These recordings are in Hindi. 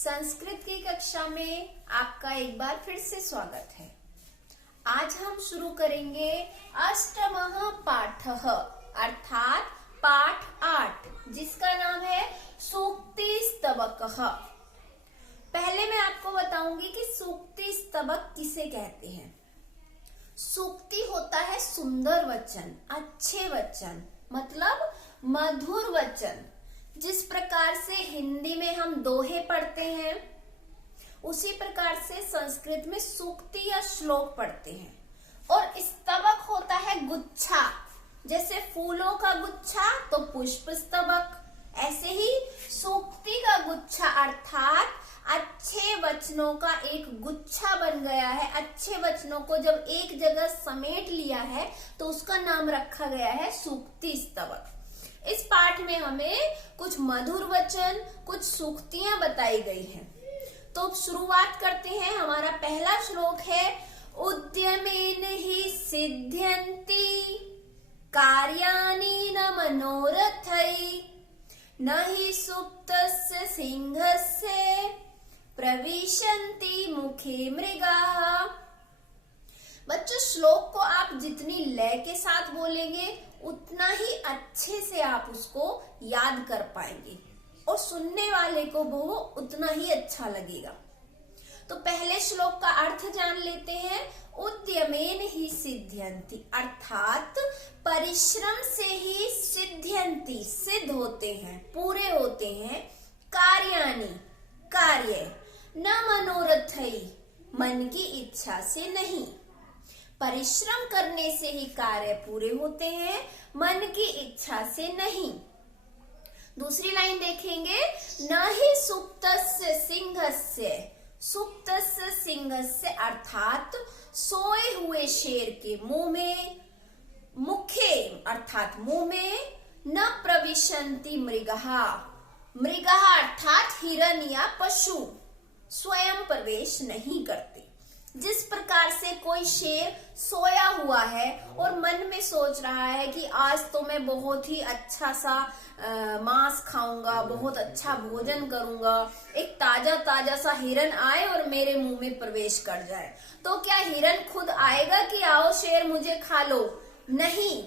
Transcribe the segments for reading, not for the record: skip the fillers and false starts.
संस्कृत की कक्षा में आपका एक बार फिर से स्वागत है। आज हम शुरू करेंगे अष्टमः पाठः अर्थात पाठ 8 जिसका नाम है सूक्ति स्तबकः। पहले मैं आपको बताऊंगी कि सूक्ति स्तबक किसे कहते हैं। सूक्ति होता है सुंदर वचन, अच्छे वचन, मतलब मधुर वचन। जिस प्रकार से हिंदी में हम दोहे पढ़ते हैं उसी प्रकार से संस्कृत में सूक्ति या श्लोक पढ़ते हैं। और स्तबक होता है गुच्छा, जैसे फूलों का गुच्छा तो पुष्प स्तबक, ऐसे ही सूक्ति का गुच्छा अर्थात अच्छे वचनों का एक गुच्छा बन गया है। अच्छे वचनों को जब एक जगह समेट लिया है तो उसका नाम रखा गया है सूक्ति स्तबक। इस पाठ में हमें कुछ मधुर वचन, कुछ सूक्तियां बताई गई हैं। तो शुरुआत करते हैं। हमारा पहला श्लोक है उद्यमेन हि सिद्ध्यन्ति कार्याणि न मनोरथै न हि सुप्तस्य सिंहस्य प्रविशन्ति मुखे मृगाः। बच्चों, श्लोक को आप जितनी लय के साथ बोलेंगे उतना ही अच्छे से आप उसको याद कर पाएंगे और सुनने वाले को वो उतना ही अच्छा लगेगा। तो पहले श्लोक का अर्थ जान लेते हैं। उद्यमेन ही सिद्ध्यन्ति अर्थात परिश्रम से ही सिद्ध्यन्ति सिद्ध होते हैं, पूरे होते हैं। कार्याणि कार्य, न मनोरथै मन की इच्छा से नहीं। परिश्रम करने से ही कार्य पूरे होते हैं, मन की इच्छा से नहीं। दूसरी लाइन देखेंगे, न ही सुप्तस्य सिंहस्य। सुप्तस्य सिंहस्य अर्थात सोए हुए शेर के मुंह में, मुखे अर्थात मुंह में, न प्रविशन्ति मृगः। मृगः अर्थात हिरण या पशु स्वयं प्रवेश नहीं करते। जिस प्रकार से कोई शेर सोया हुआ है और मन में सोच रहा है कि आज तो मैं बहुत ही अच्छा सा मांस खाऊंगा, बहुत अच्छा भोजन करूंगा, एक ताजा ताजा सा हिरण आए और मेरे मुंह में प्रवेश कर जाए, तो क्या हिरण खुद आएगा कि आओ शेर मुझे खा लो? नहीं,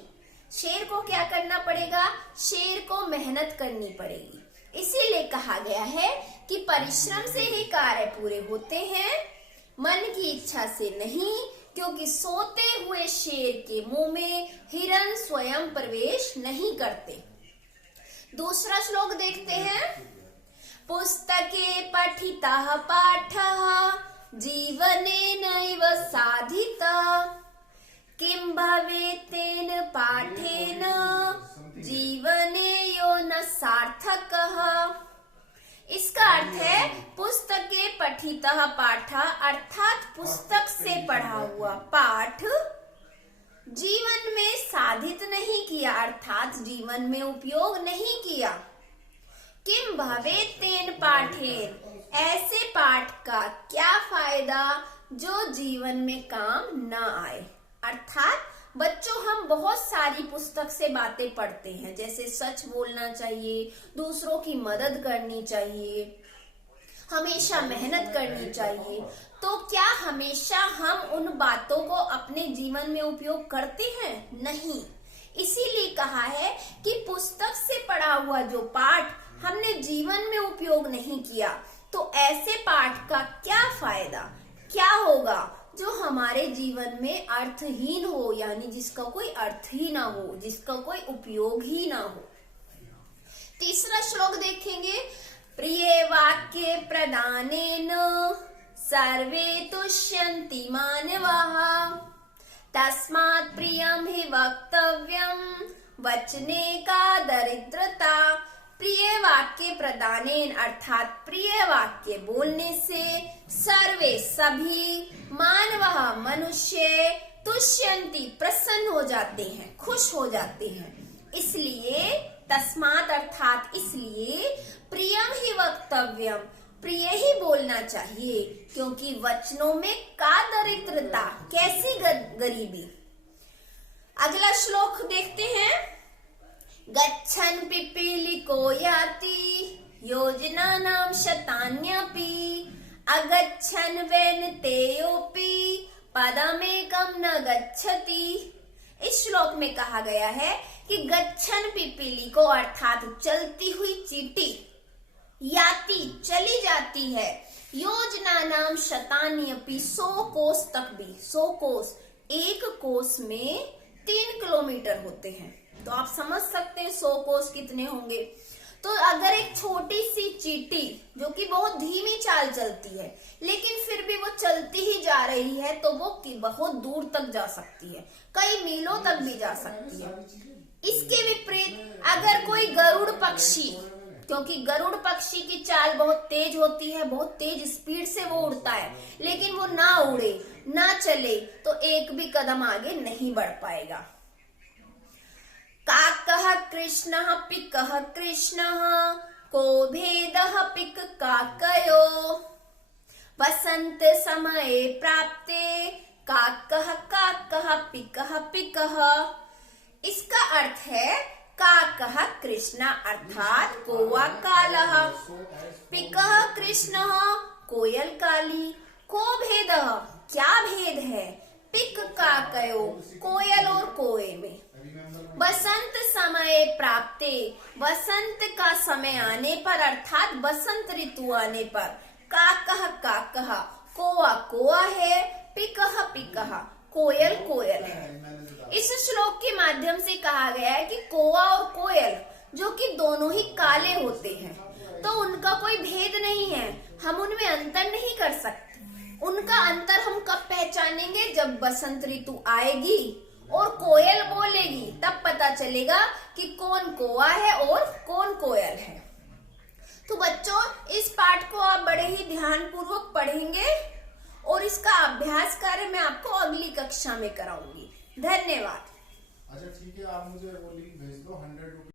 शेर को क्या करना पड़ेगा? शेर को मेहनत करनी पड़ेगी। इसीलिए कहा गया है कि परिश्रम से ही कार्य पूरे होते हैं, मन की इच्छा से नहीं, क्योंकि सोते हुए शेर के मुंह में हिरण स्वयं प्रवेश नहीं करते। दूसरा श्लोक देखते हैं। पुस्तके पठितः पाठः जीवनेनैव साधितः किं भवेत् तेन पाठेन जीवने यो न सार्थकः। इसका अर्थ है पुस्तके पठितः पाठः अर्थात पुस्तक से पढ़ा हुआ पाठ जीवन में साधित नहीं किया अर्थात जीवन में उपयोग नहीं किया। किम भवेत् तेन पाठेन, ऐसे पाठ का क्या फायदा जो जीवन में काम न आए। अर्थात बच्चों, हम बहुत सारी पुस्तक से बातें पढ़ते हैं, जैसे सच बोलना चाहिए, दूसरों की मदद करनी चाहिए, हमेशा मेहनत करनी चाहिए। तो क्या हमेशा हम उन बातों को अपने जीवन में उपयोग करते हैं? नहीं। इसीलिए कहा है कि पुस्तक से पढ़ा हुआ जो पाठ हमने जीवन में उपयोग नहीं किया, तो ऐसे पाठ का क्या फायदा, क्या होगा जो हमारे जीवन में अर्थहीन हो, यानी जिसका कोई अर्थ ही ना हो, जिसका कोई उपयोग ही ना हो। तीसरा श्लोक देखेंगे। प्रिय वाक्ये प्रदानेन सर्वे तुष्यन्ति मानवाः तस्मात् प्रियं हि वक्तव्यं वचने का दरिद्रता। प्रिय वाक्य प्रदानेन अर्थात प्रिय वाक्य बोलने से सर्वे सभी, मानवः मनुष्य, तुष्यन्ति प्रसन्न हो जाते हैं, खुश हो जाते हैं। इसलिए तस्मात् अर्थात इसलिए प्रियम ही वक्तव्यम, प्रिय ही बोलना चाहिए, क्योंकि वचनों में का दरिद्रता, कैसी गरीबी। अगला श्लोक देखते हैं। गच्छन् पिपीलिको याति योजनानां शतान्यपि अगच्छन् वैनतेयोऽपि पदमेकं न गच्छति। इस श्लोक में कहा गया है कि गच्छन् पिपीलिको अर्थात चलती हुई चींटी याति चली जाती है, योजनानां शतान्यपि 100 कोस तक भी। 100 कोस, एक कोस में 3 किलोमीटर होते हैं, तो आप समझ सकते हैं 100 कोस कितने होंगे। तो अगर एक छोटी सी चींटी जो कि बहुत धीमी चाल चलती है लेकिन फिर भी वो चलती ही जा रही है, तो वो बहुत दूर तक जा सकती है, कई मीलों तक भी जा सकती है। इसके विपरीत अगर कोई गरुड़ पक्षी, क्योंकि गरुड़ पक्षी की चाल बहुत तेज होती है, बहुत तेज स्पीड से वो उड़ता है, लेकिन वो ना उड़े ना चले तो एक भी कदम आगे नहीं बढ़ पाएगा। काकः कृष्णः पिकः कृष्णः को भेदः पिक काकयो वसंत समये प्राप्ते काकः काकः पिकः पिकः। इसका अर्थ है काकः कृष्ण अर्थात कौवा कालः, पिकः कृष्ण कोयल काली, को भेदः क्या भेद है, पिक काकयो कोयल और कोए में, बसंत समय प्राप्ते वसंत का समय आने पर अर्थात बसंत ऋतु आने पर, काकः काकः कौवा कौवा है, पिकः पिकः कोयल कोयल है। इस श्लोक के माध्यम से कहा गया है कि कौवा और कोयल जो कि दोनों ही काले होते हैं, तो उनका कोई भेद नहीं है, हम उनमें अंतर नहीं कर सकते। उनका अंतर हम कब पहचानेंगे, जब बसंत ऋतु आएगी और कोयल बोलेगी, तब पता चलेगा कि कौन कौवा है और कौन कोयल है। तो बच्चों, इस पाठ को आप बड़े ही ध्यान पूर्वक पढ़ेंगे और इसका अभ्यास कार्य मैं आपको अगली कक्षा में कराऊंगी। धन्यवाद। अच्छा ठीक है, आप मुझे वो लिंक भेज दो 100 रुपीज।